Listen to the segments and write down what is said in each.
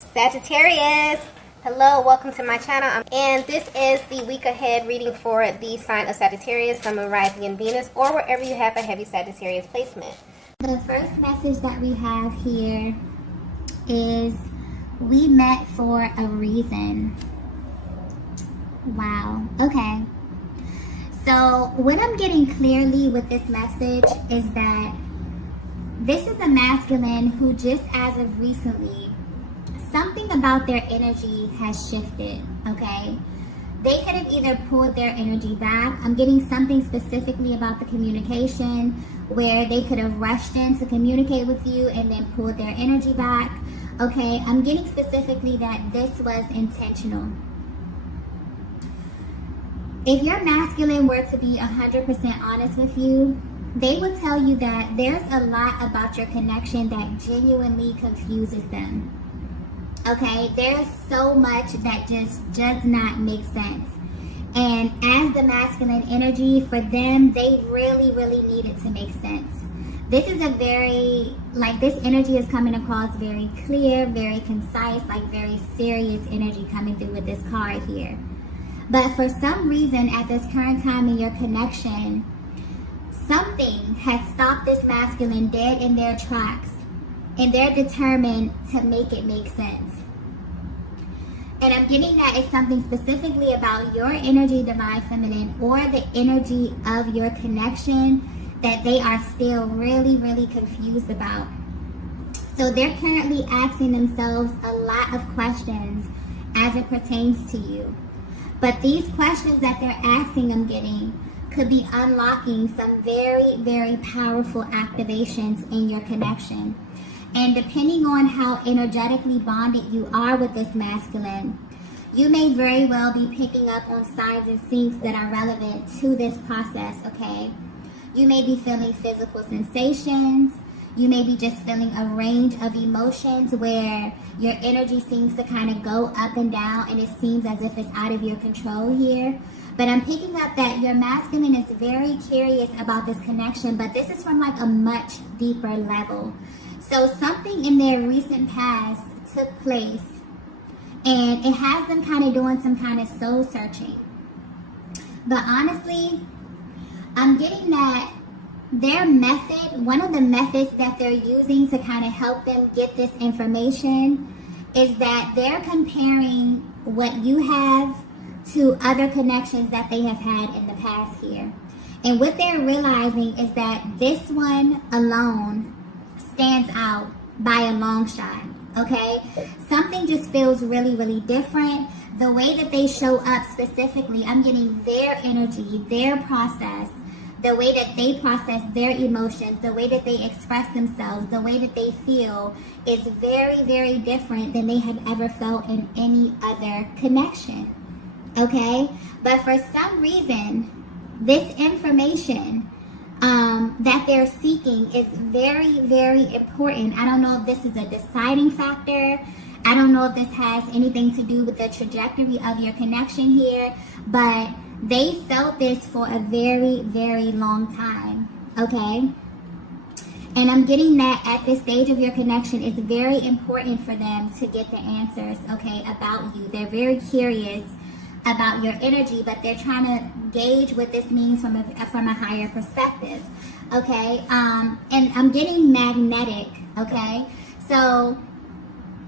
Sagittarius, hello, welcome to my channel, and this is the week ahead reading for the sign of Sagittarius, Sun, Moon, Rising, and Venus, or wherever you have a heavy Sagittarius placement. The first message that we have here is we met for a reason. Wow, okay. So what I'm getting clearly with this message is that this is a masculine who just as of recently, something about their energy has shifted, okay? They could have either pulled their energy back. I'm getting something specifically about the communication where they could have rushed in to communicate with you and then pulled their energy back, okay? I'm getting specifically that this was intentional. If your masculine were to be 100% honest with you, they would tell you that there's a lot about your connection that genuinely confuses them. Okay, there's so much that just does not make sense. And as the masculine energy, for them, they really need it to make sense. This is a very, this energy is coming across very clear, very concise, very serious energy coming through with this card here. But for some reason, at this current time in your connection, something has stopped this masculine dead in their tracks. And they're determined to make it make sense. And I'm getting that it's something specifically about your energy, divine feminine, or the energy of your connection that they are still really confused about. So they're currently asking themselves a lot of questions as it pertains to you. But these questions that they're asking, I'm getting, could be unlocking some very powerful activations in your connection. And depending on how energetically bonded you are with this masculine, you may very well be picking up on signs and syncs that are relevant to this process, okay? You may be feeling physical sensations. You may be just feeling a range of emotions where your energy seems to kind of go up and down and it seems as if it's out of your control here. But I'm picking up that your masculine is very curious about this connection, but this is from a much deeper level. So something in their recent past took place and it has them kind of doing some kind of soul searching. But honestly, I'm getting that their method, one of the methods that they're using to kind of help them get this information is that they're comparing what you have to other connections that they have had in the past here. And what they're realizing is that this one alone stands out by a long shot, okay? Something just feels really different. The way that they show up specifically, I'm getting their energy, their process, the way that they process their emotions, the way that they express themselves, the way that they feel is very different than they have ever felt in any other connection, okay? But for some reason, this information that they're seeking is very important. I don't know if this is a deciding factor. I don't know if this has anything to do with the trajectory of your connection here, but they felt this for a very long time, okay? And I'm getting that at this stage of your connection, it's very important for them to get the answers, okay, about you. They're very curious about your energy, but they're trying to gauge what this means from a higher perspective, okay? And I'm getting magnetic, okay? So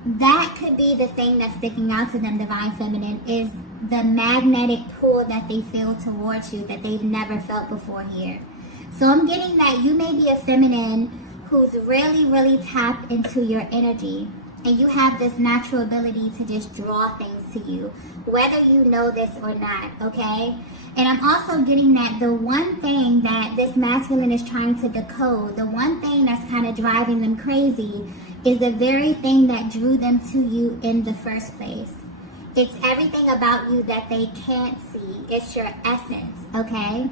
that could be the thing that's sticking out to them, divine feminine, is the magnetic pull that they feel towards you that they've never felt before here. So I'm getting that you may be a feminine who's really tapped into your energy, and you have this natural ability to just draw things to you, whether you know this or not, okay? And I'm also getting that the one thing that this masculine is trying to decode, the one thing that's kind of driving them crazy, is the very thing that drew them to you in the first place. It's everything about you that they can't see. It's your essence, okay?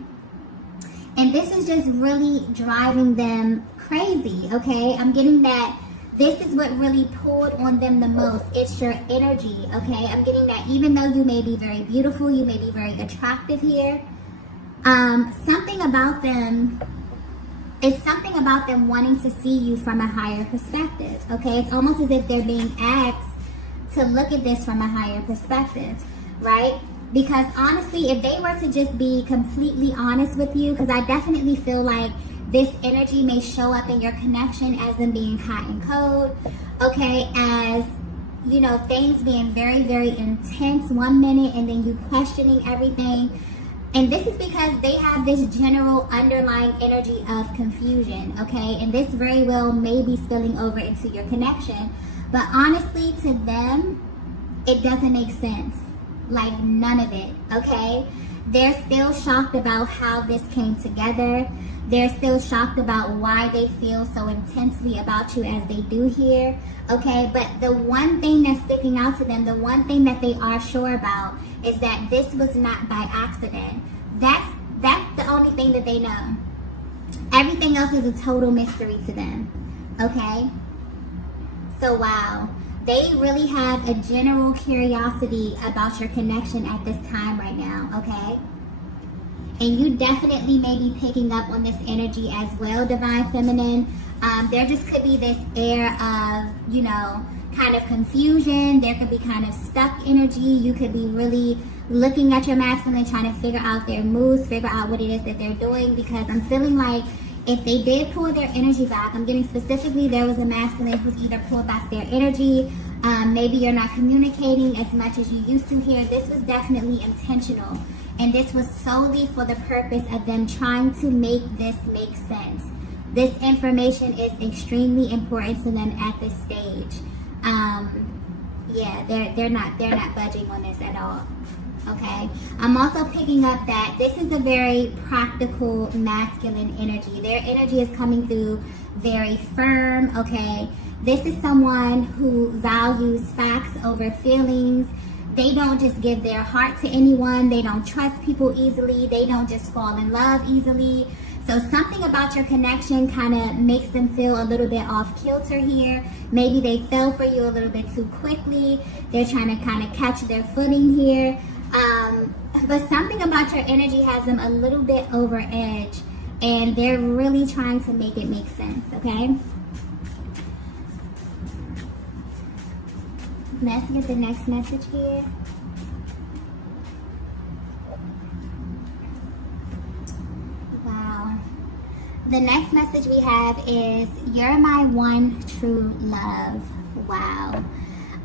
And this is just really driving them crazy, okay? I'm getting that this is what really pulled on them the most. It's your energy, okay? I'm getting that even though you may be very beautiful, you may be very attractive here, something about them, it's something about them wanting to see you from a higher perspective, okay? It's almost as if they're being asked to look at this from a higher perspective, right? Because honestly, if they were to just be completely honest with you, because I definitely feel like this energy may show up in your connection as them being hot and cold, okay, as, you know, things being very, very intense one minute and then you questioning everything. And this is because they have this general underlying energy of confusion, okay? And this very well may be spilling over into your connection. But honestly, to them, it doesn't make sense. Like, none of it, okay? They're still shocked about how this came together. They're still shocked about why they feel so intensely about you as they do here, okay? But the one thing that's sticking out to them, the one thing that they are sure about is that this was not by accident. That's the only thing that they know. Everything else is a total mystery to them, okay? So, wow. They really have a general curiosity about your connection at this time right now, okay? And you definitely may be picking up on this energy as well, Divine Feminine. There just could be this air of, you know, kind of confusion. There could be kind of stuck energy. You could be really looking at your masculine, trying to figure out their moves, figure out what it is that they're doing, because I'm feeling like if they did pull their energy back, I'm getting specifically there was a masculine who's either pulled back their energy, maybe you're not communicating as much as you used to here. This was definitely intentional. And this was solely for the purpose of them trying to make this make sense. This information is extremely important to them at this stage. Yeah, they're not budging on this at all. Okay, I'm also picking up that this is a very practical masculine energy. Their energy is coming through very firm. Okay, this is someone who values facts over feelings. They don't just give their heart to anyone. They don't trust people easily. They don't just fall in love easily. So something about your connection kind of makes them feel a little bit off kilter here. Maybe they fell for you a little bit too quickly. They're trying to kind of catch their footing here. But something about your energy has them a little bit over edge, and they're really trying to make it make sense, okay? Let's get the next message here. Wow. The next message we have is, you're my one true love. Wow.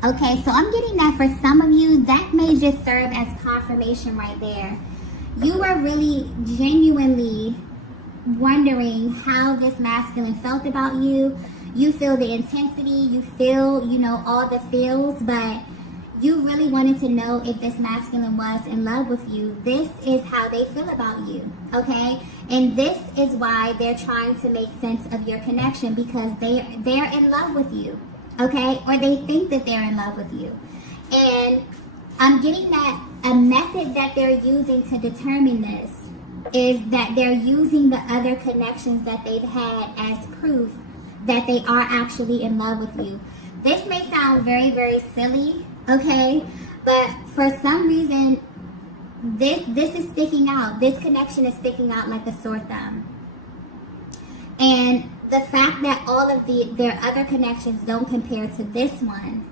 Okay, so I'm getting that for some of you, that may just serve as confirmation right there. You were really genuinely wondering how this masculine felt about you. You feel the intensity, you feel, you know, all the feels, but you really wanted to know if this masculine was in love with you. This is how they feel about you, okay? And this is why they're trying to make sense of your connection, because they're in love with you. Okay, or they think that they're in love with you. And I'm getting that a method that they're using to determine this is that they're using the other connections that they've had as proof that they are actually in love with you. This may sound very, very silly, okay? But for some reason, this is sticking out. This connection is sticking out like a sore thumb. And the fact that all of their other connections don't compare to this one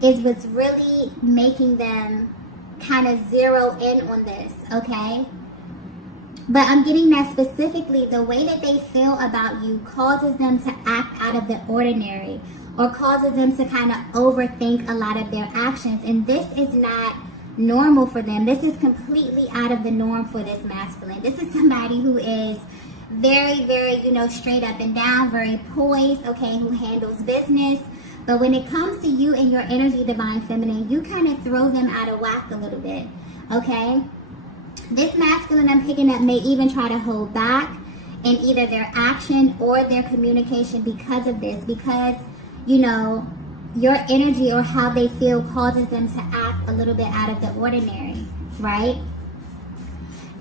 is what's really making them kind of zero in on this, okay? But I'm getting that specifically the way that they feel about you causes them to act out of the ordinary, or causes them to kind of overthink a lot of their actions. And this is not normal for them. This is completely out of the norm for this masculine. This is somebody who is very, very, you know, straight up and down, very poised, okay, who handles business. But when it comes to you and your energy, Divine Feminine, you kind of throw them out of whack a little bit, okay? This masculine I'm picking up may even try to hold back in either their action or their communication because of this, because, you know, your energy or how they feel causes them to act a little bit out of the ordinary, right?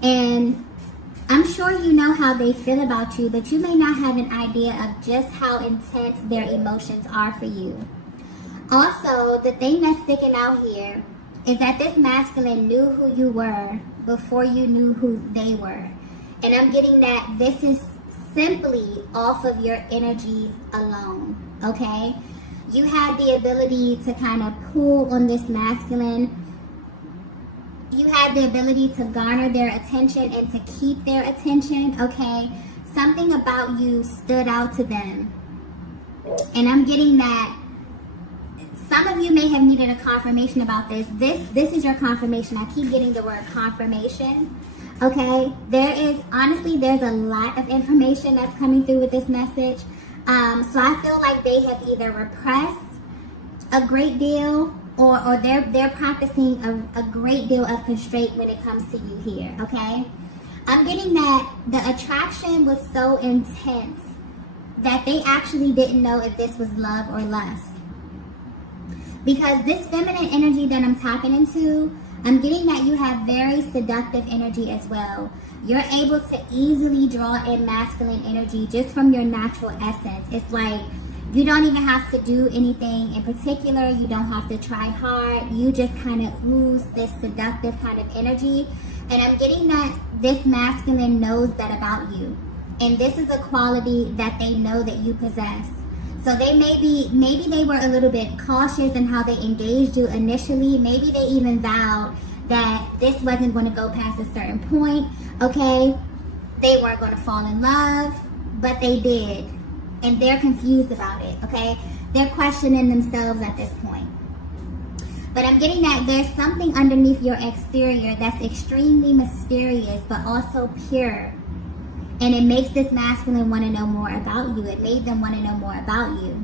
And I'm sure you know how they feel about you, but you may not have an idea of just how intense their emotions are for you. Also, the thing that's sticking out here is that this masculine knew who you were before you knew who they were. And I'm getting that this is simply off of your energy alone, okay? You had the ability to kind of pull on this masculine. You had the ability to garner their attention and to keep their attention, okay? Something about you stood out to them. And I'm getting that some of you may have needed a confirmation about this. This is your confirmation. I keep getting the word confirmation, okay? Honestly, there's a lot of information that's coming through with this message. So I feel like they have either repressed a great deal or they're practicing a great deal of constraint when it comes to you here, okay? I'm getting that the attraction was so intense that they actually didn't know if this was love or lust. Because this feminine energy that I'm tapping into, I'm getting that you have very seductive energy as well. You're able to easily draw in masculine energy just from your natural essence. It's like you don't even have to do anything in particular. You don't have to try hard. You just kind of ooze this seductive kind of energy. And I'm getting that this masculine knows that about you. And this is a quality that they know that you possess. So they maybe they were a little bit cautious in how they engaged you initially. Maybe they even vowed that this wasn't going to go past a certain point, okay? They weren't going to fall in love, but they did. And they're confused about it, okay? They're questioning themselves at this point. But I'm getting that there's something underneath your exterior that's extremely mysterious, but also pure. And it makes this masculine want to know more about you. It made them want to know more about you.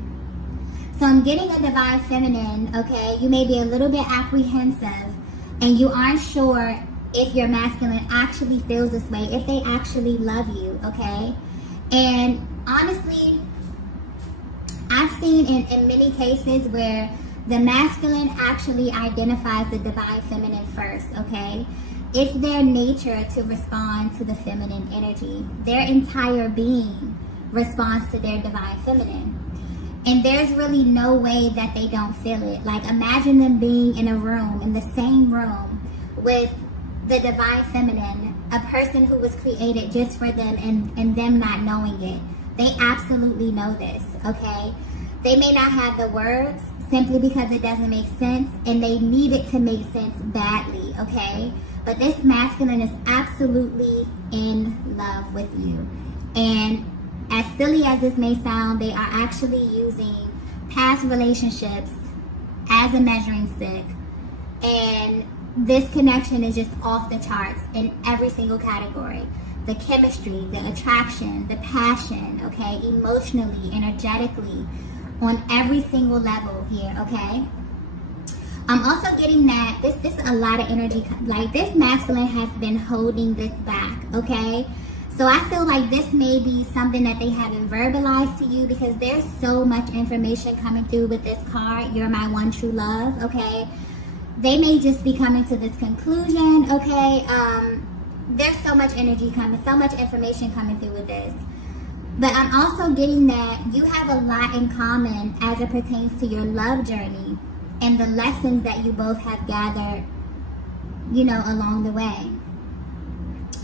So I'm getting a divine feminine, okay? You may be a little bit apprehensive and you aren't sure if your masculine actually feels this way, if they actually love you, okay? And honestly, I've seen in many cases where the masculine actually identifies the divine feminine first, okay? It's their nature to respond to the feminine energy. Their entire being responds to their divine feminine. And there's really no way that they don't feel it. Like, imagine them being in a room, in the same room, with the divine feminine, a person who was created just for them and them not knowing it. They absolutely know this, okay? They may not have the words simply because it doesn't make sense, and they need it to make sense badly, okay? But this masculine is absolutely in love with you. And as silly as this may sound, they are actually using past relationships as a measuring stick. And this connection is just off the charts in every single category. The chemistry, the attraction, the passion, okay? Emotionally, energetically, on every single level here, okay? I'm also getting that this is a lot of energy. Like, this masculine has been holding this back, okay? So I feel like this may be something that they haven't verbalized to you, because there's so much information coming through with this card. You're my one true love, okay? They may just be coming to this conclusion, okay? There's so much energy coming, so much information coming through with this. But I'm also getting that you have a lot in common as it pertains to your love journey and the lessons that you both have gathered, you know, along the way.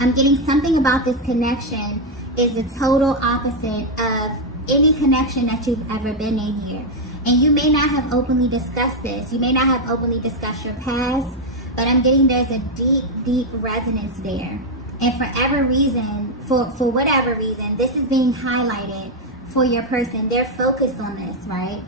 I'm getting something about this connection is the total opposite of any connection that you've ever been in here. And you may not have openly discussed this. You may not have openly discussed your past, but I'm getting there's a deep, deep resonance there. And for whatever reason, this is being highlighted for your person. They're focused on this, right?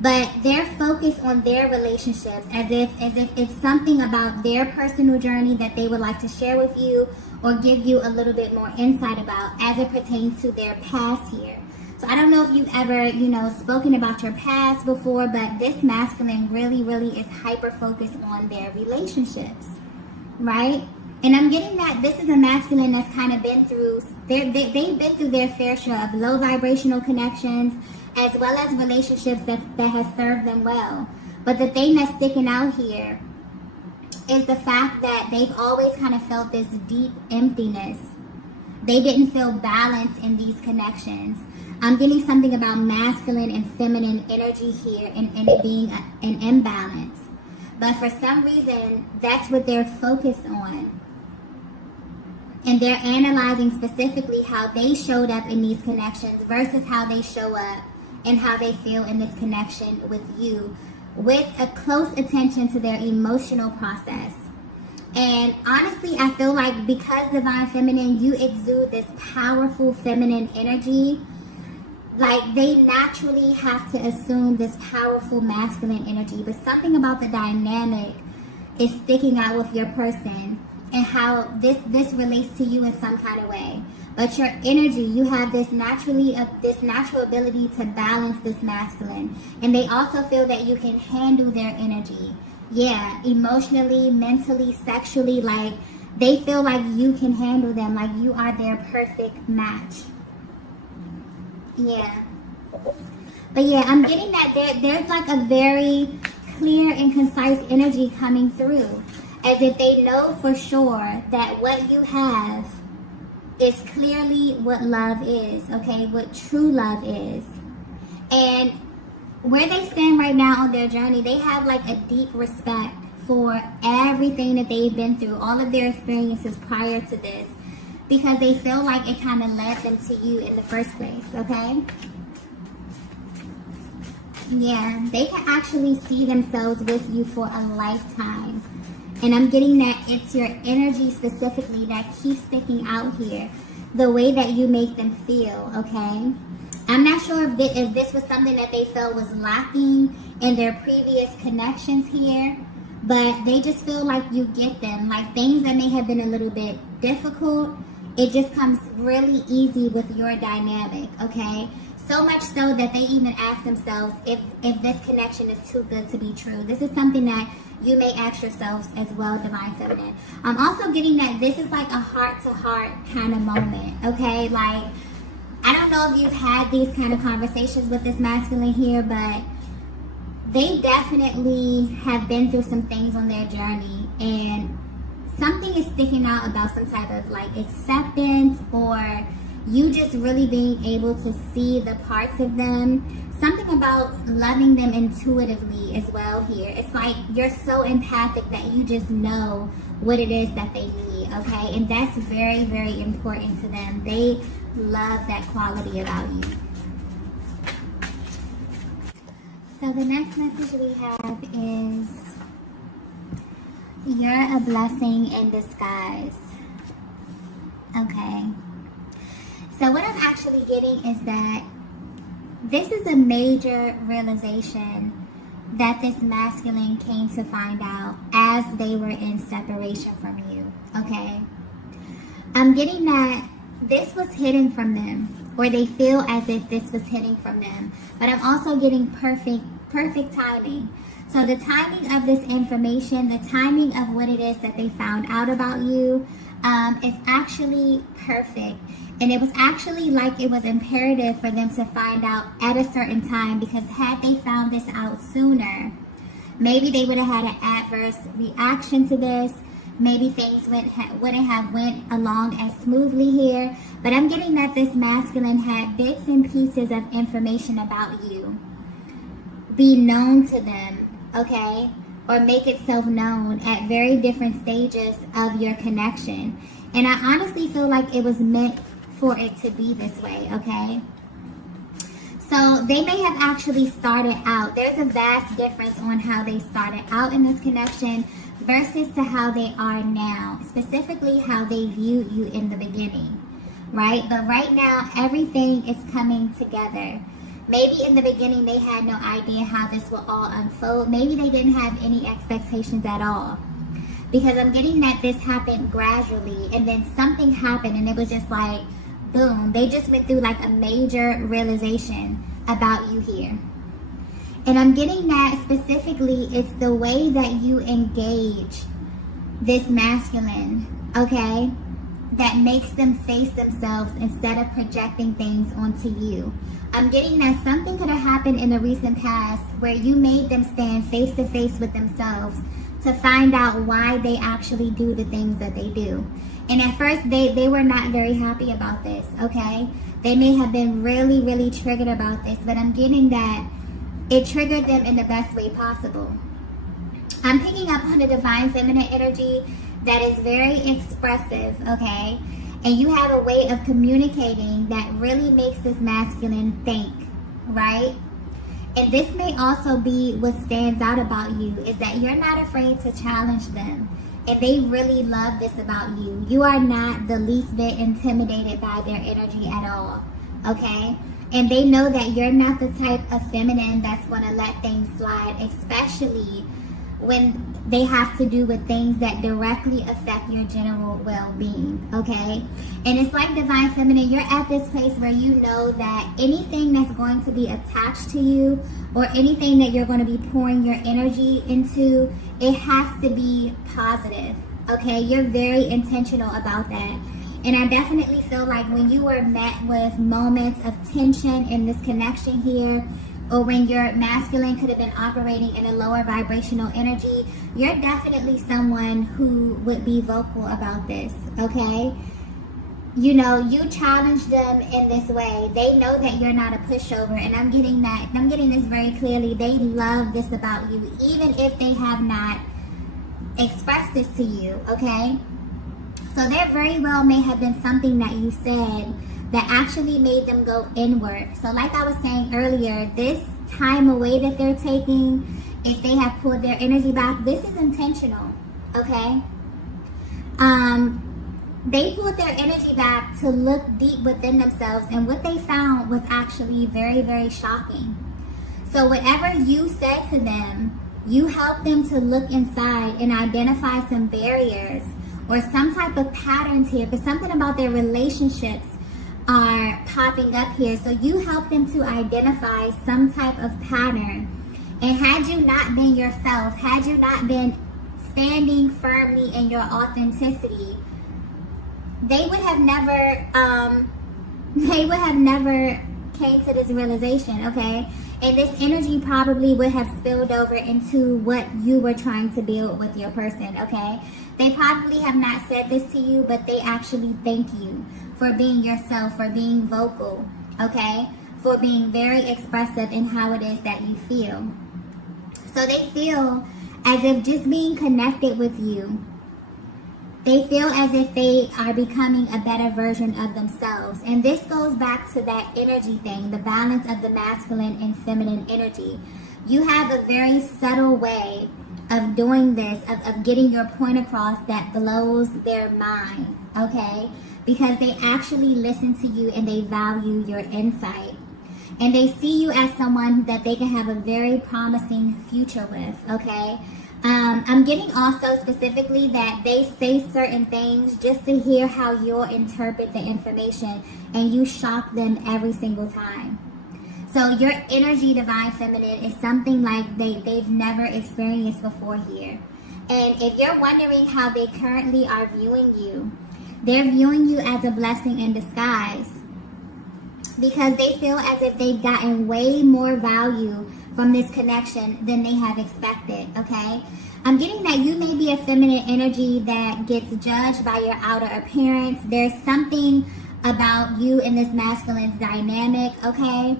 But they're focused on their relationships as if it's something about their personal journey that they would like to share with you or give you a little bit more insight about as it pertains to their past here. So I don't know if you've ever, spoken about your past before, but this masculine really, really is hyper-focused on their relationships, right? And I'm getting that this is a masculine that's kind of been through, they've been through their fair share of low vibrational connections, as well as relationships that has served them well. But the thing that's sticking out here is the fact that they've always kind of felt this deep emptiness. They didn't feel balance in these connections. I'm getting something about masculine and feminine energy here and it being an imbalance. But for some reason, that's what they're focused on. And they're analyzing specifically how they showed up in these connections versus how they show up and how they feel in this connection with you, with a close attention to their emotional process. And honestly, I feel like because Divine Feminine, you exude this powerful feminine energy. Like, they naturally have to assume this powerful masculine energy, but something about the dynamic is sticking out with your person and how this relates to you in some kind of way. But your energy, you have this natural ability to balance this masculine, and they also feel that you can handle their energy. Yeah, emotionally, mentally, sexually, like they feel like you can handle them, like you are their perfect match. Yeah. But yeah, I'm getting that there's like a very clear and concise energy coming through, as if they know for sure that what you have is clearly what love is, okay? What true love is. And where they stand right now on their journey, they have like a deep respect for everything that they've been through, all of their experiences prior to this, because they feel like it kind of led them to you in the first place, okay? Yeah, they can actually see themselves with you for a lifetime. And I'm getting that it's your energy specifically that keeps sticking out here. The way that you make them feel, okay? I'm not sure if this was something that they felt was lacking in their previous connections here, but they just feel like you get them. Like things that may have been a little bit difficult, it just comes really easy with your dynamic, okay? So much so that they even ask themselves if this connection is too good to be true. This is something that you may ask yourselves as well, Divine Feminine. I'm also getting that this is like a heart-to-heart kind of moment, okay? Like, I don't know if you've had these kind of conversations with this masculine here, but they definitely have been through some things on their journey, and something is sticking out about some type of like acceptance, or you just really being able to see the parts of them. Something about loving them intuitively as well here. It's like you're so empathic that you just know what it is that they need, okay? And that's very, very important to them. They love that quality about you. So the next message we have is, you're a blessing in disguise. Okay. So what I'm actually getting is that this is a major realization that this masculine came to find out as they were in separation from you, okay? I'm getting that this was hidden from them, or they feel as if this was hidden from them, but I'm also getting perfect timing. So the timing of this information, the timing of what it is that they found out about you, is actually perfect. And it was actually like it was imperative for them to find out at a certain time, because had they found this out sooner, maybe they would have had an adverse reaction to this. Maybe things wouldn't have went along as smoothly here. But I'm getting that this masculine had bits and pieces of information about you be known to them, okay? Or make itself known at very different stages of your connection. And I honestly feel like it was meant for it to be this way, okay? So they may have actually started out. There's a vast difference on how they started out in this connection versus to how they are now, specifically how they viewed you in the beginning, right? But right now, everything is coming together. Maybe in the beginning, they had no idea how this will all unfold. Maybe they didn't have any expectations at all. Because I'm getting that this happened gradually, and then something happened, and it was just like, boom, they just went through like a major realization about you here. And I'm getting that specifically it's the way that you engage this masculine, okay, that makes them face themselves instead of projecting things onto you. I'm getting that something could have happened in the recent past where you made them stand face to face with themselves to find out why they actually do the things that they do. And at first, they were not very happy about this, okay? They may have been really, really triggered about this, but I'm getting that it triggered them in the best way possible. I'm picking up on the Divine Feminine energy that is very expressive, okay? And you have a way of communicating that really makes this masculine think, right? And this may also be what stands out about you, is that you're not afraid to challenge them. And they really love this about you. You are not the least bit intimidated by their energy at all, okay? And they know that you're not the type of feminine that's going to let things slide, especially when they have to do with things that directly affect your general well-being, okay? And it's like Divine Feminine, you're at this place where you know that anything that's going to be attached to you or anything that you're going to be pouring your energy into, it has to be positive, okay? You're very intentional about that. And I definitely feel like when you were met with moments of tension in this connection here, or when your masculine could have been operating in a lower vibrational energy, you're definitely someone who would be vocal about this, okay? You know, you challenge them in this way. They know that you're not a pushover, and I'm getting this very clearly. They love this about you, even if they have not expressed this to you, okay? So there very well may have been something that you said that actually made them go inward. So like I was saying earlier, this time away that they're taking, if they have pulled their energy back, this is intentional, okay? They pulled their energy back to look deep within themselves, and what they found was actually very, very shocking. So whatever you said to them, you helped them to look inside and identify some barriers or some type of patterns here, but something about their relationships are popping up here. So you help them to identify some type of pattern. And had you not been yourself, had you not been standing firmly in your authenticity, they would have never came to this realization, okay? And this energy probably would have spilled over into what you were trying to build with your person, okay? They probably have not said this to you, but they actually thank you for being yourself, for being vocal, okay? For being very expressive in how it is that you feel. So they feel as if just being connected with you, they feel as if they are becoming a better version of themselves. And this goes back to that energy thing, the balance of the masculine and feminine energy. You have a very subtle way of doing this, of getting your point across that blows their mind, okay? Because they actually listen to you and they value your insight. And they see you as someone that they can have a very promising future with, okay? I'm getting also specifically that they say certain things just to hear how you'll interpret the information, and you shock them every single time. So your energy, Divine Feminine, is something like they've never experienced before here. And if you're wondering how they currently are viewing you, they're viewing you as a blessing in disguise, because they feel as if they've gotten way more value from this connection than they have expected, okay? I'm getting that you may be a feminine energy that gets judged by your outer appearance. There's something about you in this masculine dynamic, okay?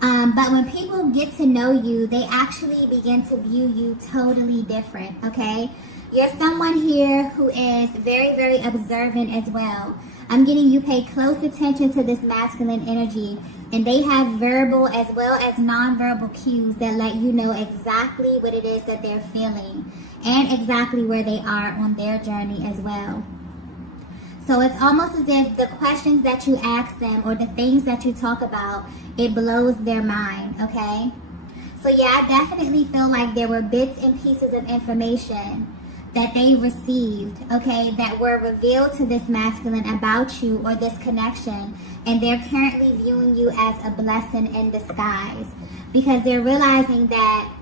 But when people get to know you, they actually begin to view you totally different, okay? You're someone here who is very, very observant as well. I'm getting you pay close attention to this masculine energy, and they have verbal as well as nonverbal cues that let you know exactly what it is that they're feeling and exactly where they are on their journey as well. So it's almost as if the questions that you ask them or the things that you talk about, it blows their mind, okay? So yeah, I definitely feel like there were bits and pieces of information that they received, okay, that were revealed to this masculine about you or this connection, and they're currently viewing you as a blessing in disguise, because they're realizing that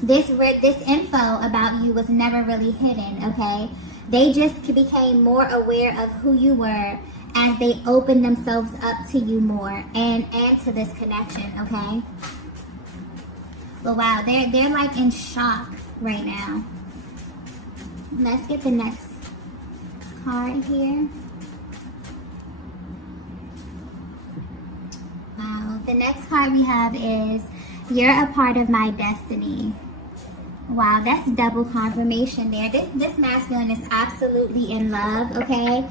this info about you was never really hidden, okay? They just became more aware of who you were as they opened themselves up to you more and to this connection, okay? But wow, they're like in shock right now. Let's get the next card here. Wow, the next card we have is, you're a part of my destiny. Wow, that's double confirmation there. This masculine is absolutely in love, okay?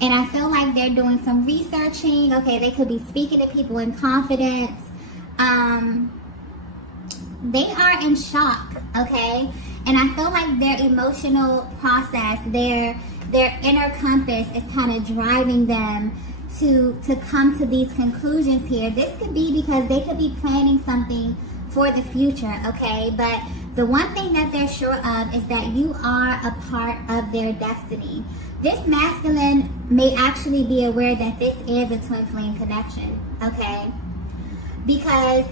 And I feel like they're doing some researching, okay? They could be speaking to people in confidence. they are in shock, okay? And I feel like their emotional process, their inner compass is kind of driving them to come to these conclusions here. This could be because they could be planning something for the future, okay? But the one thing that they're sure of is that you are a part of their destiny. This masculine may actually be aware that this is a twin flame connection, okay? Because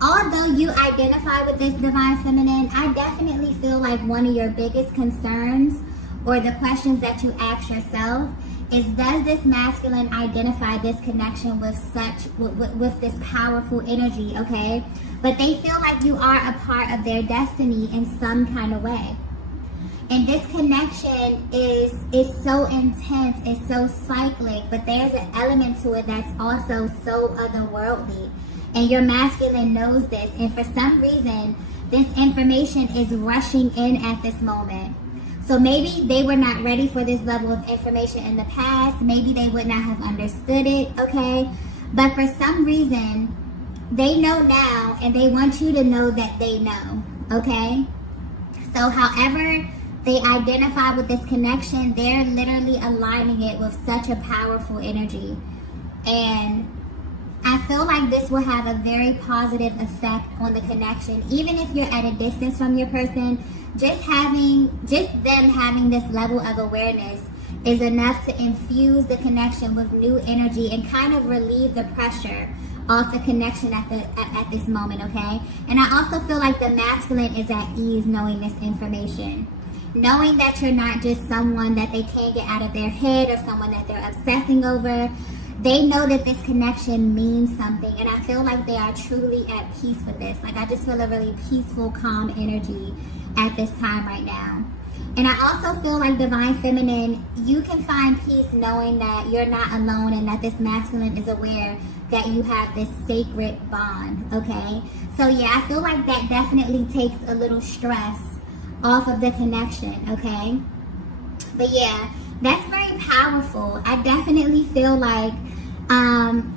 although you identify with this divine feminine, I definitely feel like one of your biggest concerns or the questions that you ask yourself is, does this masculine identify this connection with this powerful energy, okay? But they feel like you are a part of their destiny in some kind of way. And this connection is so intense, it's so cyclic, but there's an element to it that's also so otherworldly. And your masculine knows this, and for some reason, this information is rushing in at this moment. So maybe they were not ready for this level of information in the past. Maybe they would not have understood it, okay? But for some reason, they know now, and they want you to know that they know, okay? So however they identify with this connection, they're literally aligning it with such a powerful energy. And I feel like this will have a very positive effect on the connection. Even if you're at a distance from your person, just them having this level of awareness is enough to infuse the connection with new energy and kind of relieve the pressure off the connection at this moment, okay? And I also feel like the masculine is at ease knowing this information. Knowing that you're not just someone that they can't get out of their head or someone that they're obsessing over. They know that this connection means something, and I feel like they are truly at peace with this. Like, I just feel a really peaceful, calm energy at this time right now. And I also feel like divine feminine, you can find peace knowing that you're not alone and that this masculine is aware that you have this sacred bond, okay? So yeah, I feel like that definitely takes a little stress off of the connection, okay? But yeah, that's very powerful. I definitely feel like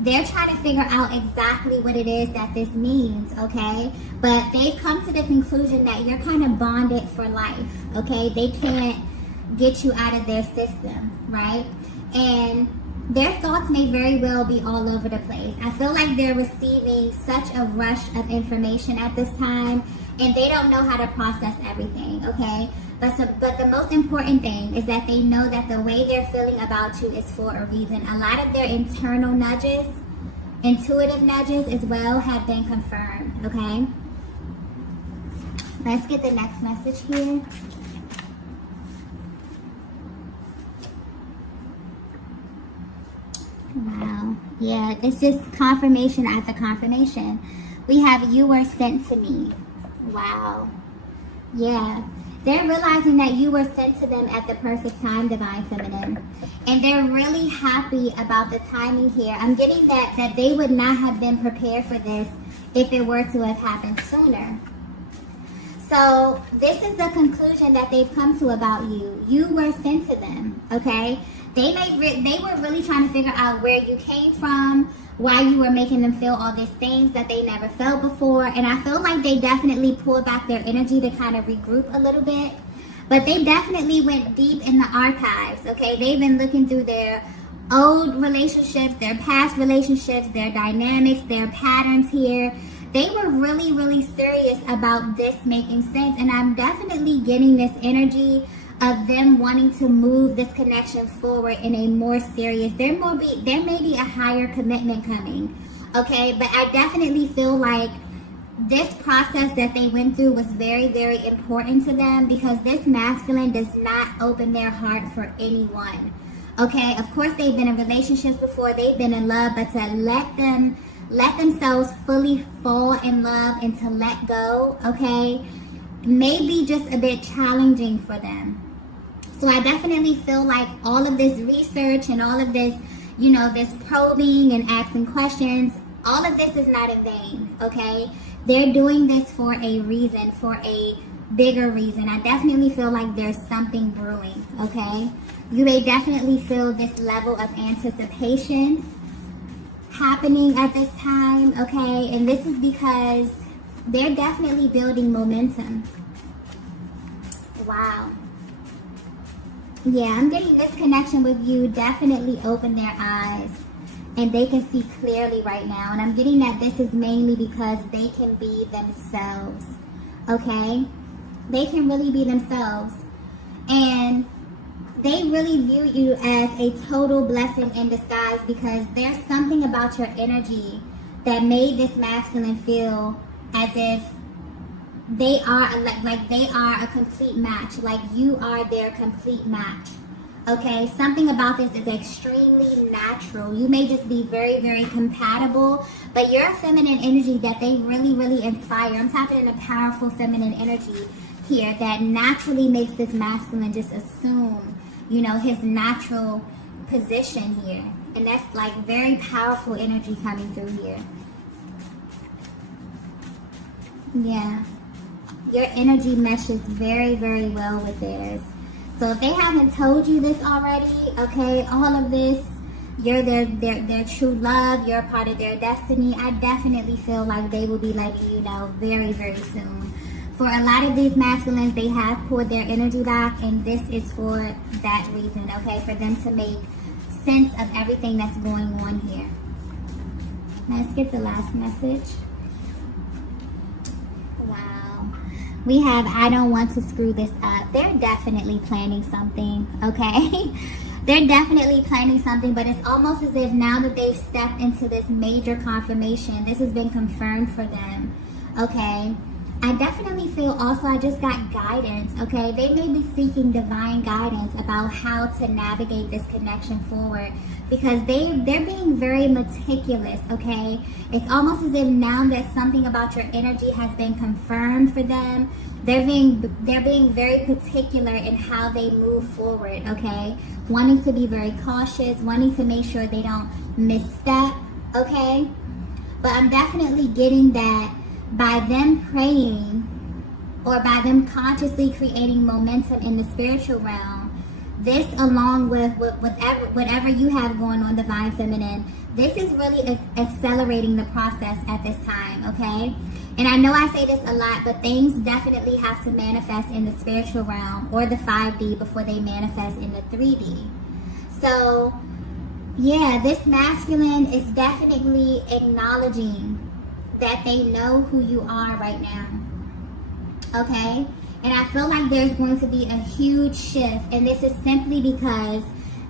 they're trying to figure out exactly what it is that this means, okay? But they've come to the conclusion that you're kind of bonded for life, okay? They can't get you out of their system, right? And their thoughts may very well be all over the place. I feel like they're receiving such a rush of information at this time, and they don't know how to process everything, okay? But the most important thing is that they know that the way they're feeling about you is for a reason. A lot of their internal nudges, intuitive nudges as well, have been confirmed, okay? Let's get the next message here. Wow. Yeah, it's just confirmation after confirmation. We have, you were sent to me. Wow. Yeah. They're realizing that you were sent to them at the perfect time, divine feminine. And they're really happy about the timing here. I'm getting that they would not have been prepared for this if it were to have happened sooner. So this is the conclusion that they've come to about you. You were sent to them, okay? They were really trying to figure out where you came from, why you were making them feel all these things that they never felt before. And I feel like they definitely pulled back their energy to kind of regroup a little bit. But they definitely went deep in the archives, okay? They've been looking through their old relationships, their past relationships, their dynamics, their patterns here. They were really, really serious about this making sense. And I'm definitely getting this energy of them wanting to move this connection forward in a more serious, there may be a higher commitment coming, okay? But I definitely feel like this process that they went through was very, very important to them, because this masculine does not open their heart for anyone, okay? Of course, they've been in relationships before, they've been in love, but to let themselves fully fall in love and to let go, okay, may be just a bit challenging for them. So I definitely feel like all of this research and all of this, you know, this probing and asking questions, all of this is not in vain, okay? They're doing this for a reason, for a bigger reason. I definitely feel like there's something brewing, okay? You may definitely feel this level of anticipation happening at this time, okay? And this is because They're definitely building momentum. Wow. Yeah, I'm getting this connection with you definitely open their eyes. And they can see clearly right now. And I'm getting that this is mainly because they can be themselves. Okay? They can really be themselves. And they really view you as a total blessing in disguise because there's something about your energy that made this masculine feel as if they are like they are a complete match. Like you are their complete match. Okay, something about this is extremely natural. You may just be very, very compatible, but you're a feminine energy that they really, really inspire. I'm tapping in a powerful feminine energy here that naturally makes this masculine just assume, you know, his natural position here. And that's like very powerful energy coming through here. Yeah. Your energy meshes very, very well with theirs. So if they haven't told you this already, okay, all of this, you're their true love, you're a part of their destiny, I definitely feel like they will be letting you know very, very soon. For a lot of these masculines, they have pulled their energy back, and this is for that reason, okay, for them to make sense of everything that's going on here. Let's get the last message. We have, I don't want to screw this up. They're definitely planning something, okay? They're definitely planning something, but it's almost as if now that they've stepped into this major confirmation, this has been confirmed for them, okay? I definitely feel also I just got guidance, okay? They may be seeking divine guidance about how to navigate this connection forward because they're being very meticulous, okay? It's almost as if now that something about your energy has been confirmed for them, they're being very particular in how they move forward, okay? Wanting to be very cautious, wanting to make sure they don't misstep, okay? But I'm definitely getting that by them praying or by them consciously creating momentum in the spiritual realm, this along with whatever you have going on, divine feminine, this is really accelerating the process at this time, okay? And I know I say this a lot, but things definitely have to manifest in the spiritual realm or the 5D before they manifest in the 3D. So yeah, this masculine is definitely acknowledging that they know who you are right now, okay? And I feel like there's going to be a huge shift, and this is simply because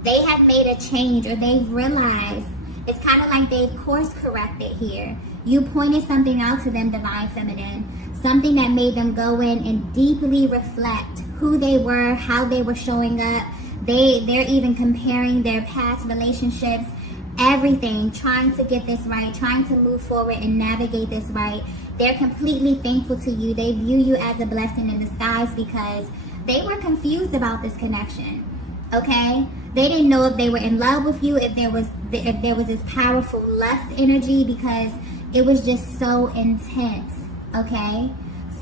they have made a change or they've realized, it's kind of like they've course corrected here. You pointed something out to them, divine feminine, something that made them go in and deeply reflect who they were, how they were showing up. They're even comparing their past relationships, everything, trying to get this right, trying to move forward and navigate this right. They're completely thankful to you. They view you as a blessing in disguise because they were confused about this connection, okay? They didn't know if they were in love with you, if there was this powerful lust energy, because it was just so intense, okay?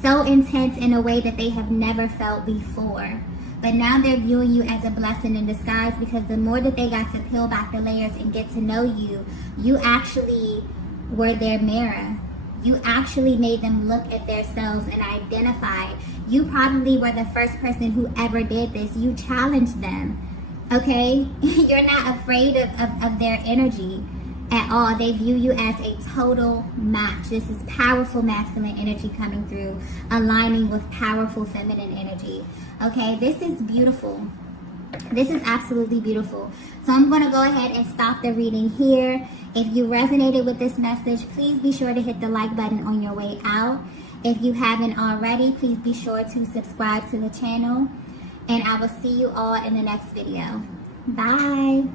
So intense in a way that they have never felt before. But now they're viewing you as a blessing in disguise because the more that they got to peel back the layers and get to know you, you actually were their mirror. You actually made them look at themselves and identify. You probably were the first person who ever did this. You challenged them, okay? You're not afraid of their energy at all. They view you as a total match. This is powerful masculine energy coming through, aligning with powerful feminine energy. Okay, this is beautiful. This is absolutely beautiful. So I'm going to go ahead and stop the reading here. If you resonated with this message, please be sure to hit the like button on your way out. If you haven't already, please be sure to subscribe to the channel. And I will see you all in the next video. Bye.